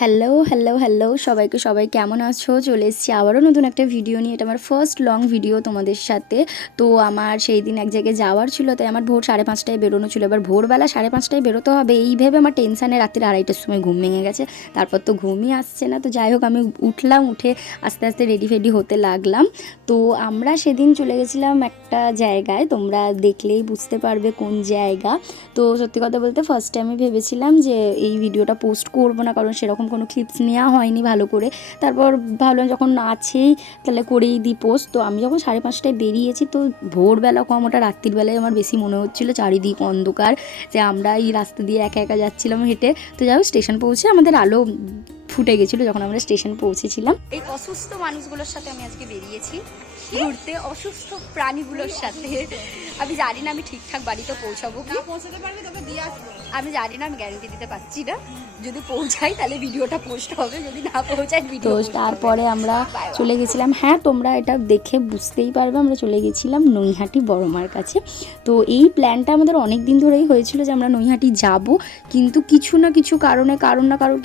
Hello, hello, hello সবাই কেমন আছো? চলে এসেছি আবারও নতুন একটা ভিডিও নিয়ে। এটা আমার ফার্স্ট লং ভিডিও তোমাদের সাথে। তো আমার সেই দিন এক জায়গায় যাওয়ার ছিল, তাই আমার ভোর 5:30টায় বেরোনো ছিল। এবার ভোরবেলা 5:30টায় বেরোতে হবে এই ভেবে আমার টেনশানে রাত্রি 2:30টার সময় ঘুম ভেঙে গেছে। তারপর তো ঘুমই আসছে না। তো যাই হোক, আমি উঠলাম, উঠে আস্তে আস্তে রেডি ফেডি হতে লাগলাম। তো আমরা সেদিন চলে গেছিলাম একটা জায়গায়, তোমরা দেখলেই বুঝতে পারবে কোন জায়গা। তো সত্যি কথা বলতে ফার্স্টে আমি ভেবেছিলাম যে এই ভিডিওটা পোস্ট করবো না, কারণ সেরকম কোনো ক্লিপস নেওয়া হয়নি ভালো করে। তারপর ভাবলাম যখন আছেই তাহলে করেই দিই পোস্ট। তো আমি যখন 5:30টায় বেরিয়েছি, তো ভোরবেলা কম, ওটা রাত্রির বেলায় আমার বেশি মনে হচ্ছিলো। চারিদিক অন্ধকার, যে আমরা এই রাস্তা দিয়ে একা একা যাচ্ছিলাম হেঁটে। তো যাই হোক, স্টেশন পৌঁছে আমাদের আলো ফুটে গেছিলো যখন আমরা স্টেশন পৌঁছেছিলাম। এই অসুস্থ মানুষগুলোর সাথে আমি আজকে বেরিয়েছি ঘুরতে, অসুস্থ প্রাণীগুলোর সাথে। আমি জানি না আমি ঠিকঠাক বাড়িতে পৌঁছাবো কি, পৌঁছাতে পারবে তোকে দিয়ে আসবো। আমি জানি না, আমি গ্যারান্টি দিতে পারছি না। যদি পৌঁছাই তাহলে ভিডিওটা পোস্ট হবে, যদি না পৌঁছাই ভিডিও পোস্ট। তারপরে আমরা চলে গেছিলাম, হ্যাঁ তোমরা এটা দেখে বুঝতেই পারবে, আমরা চলে গেছিলাম নৈহাটি বড়মার কাছে। তো এই প্ল্যানটা আমাদের অনেক দিন ধরেই হয়েছিল যে আমরা নৈহাটি যাব, কিন্তু কিছু না কিছু কারণে,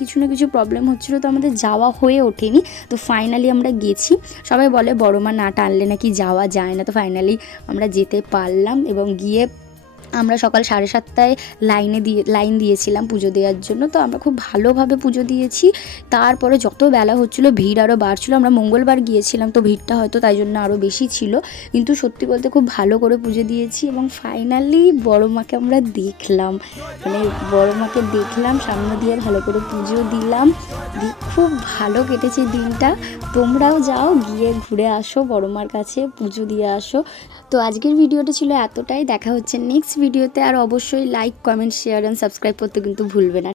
কিছু না কিছু প্রবলেম হচ্ছিলো, তো আমাদের যাওয়া হয়ে ওঠেনি। তো ফাইনালি আমরা গেছি। সবাই বলে বড়মা না টানলে নাকি যাওয়া যায় না, তো ফাইনালি আমরা যেতে পারলাম। এবং গিয়ে আমরা সকাল 7:30টায় লাইন দিয়েছিলাম পুজো দেওয়ার জন্য। তো আমরা খুব ভালোভাবে পুজো দিয়েছি। তারপরে যত বেলা হচ্ছিলো ভিড় আরও বাড়ছিলো। আমরা মঙ্গলবার গিয়েছিলাম, তো ভিড়টা হয়তো তাই জন্য আরও বেশি ছিল, কিন্তু সত্যি বলতে খুব ভালো করে পুজো দিয়েছি। এবং ফাইনালি বড় মাকে আমরা দেখলাম, মানে বড় মাকে দেখলাম, সামনে দিয়ে ভালো করে পুজো দিলাম, খুব ভালো কেটেছে দিনটা। তোমরাও যাও, গিয়ে ঘুরে আসো, বড় মার কাছে পুজো দিয়ে আসো। তো আজকের ভিডিওটা ছিল এতটাই। দেখা হচ্ছে নেক্সট ভিডিওতে। আর অবশ্যই like, comment, share and subscribe করতে কিন্তু ভুলবে না।